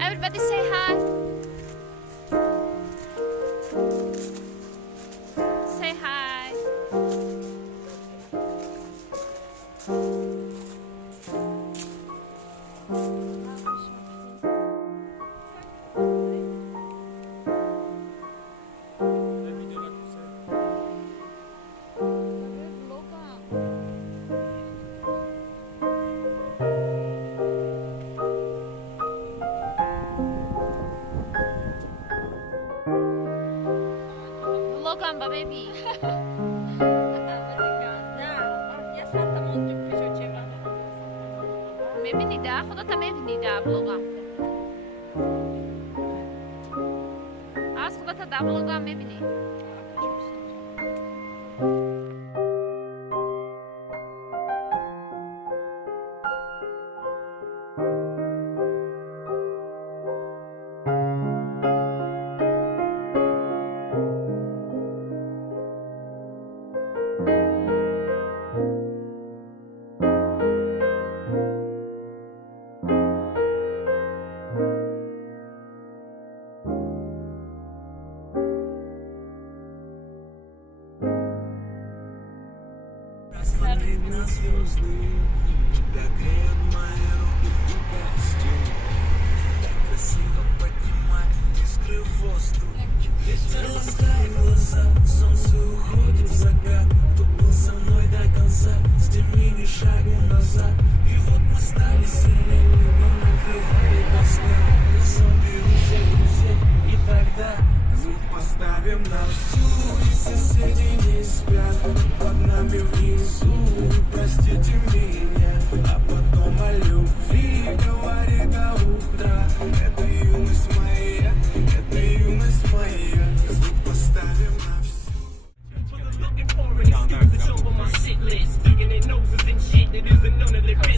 Everybody say hi. Say hi. Gamba, baby. میبینی ده خدا تا میبینی ده بلوگم از خدا تا ده بلوگم میبینی На звезды, тебя греют мои руки и костюм. Так красиво поднимает искры в воздух. Ветер ласкает глаза, солнце уходит в закат. Кто был со мной до конца, с теми ни шагу назад. И вот мы стали сильнее, но накрывает тоска. Я соберу всех друзей, и тогда звук поставим на всю. И соседи не спят, под нами внизу. Простите меня, а потом о любви говорит до утра. Это юность моя, это юность моя. Звук поставим на всю. People are looking for an excuse to show on my shit list. Sticking their noses in shit that isn't none of their business.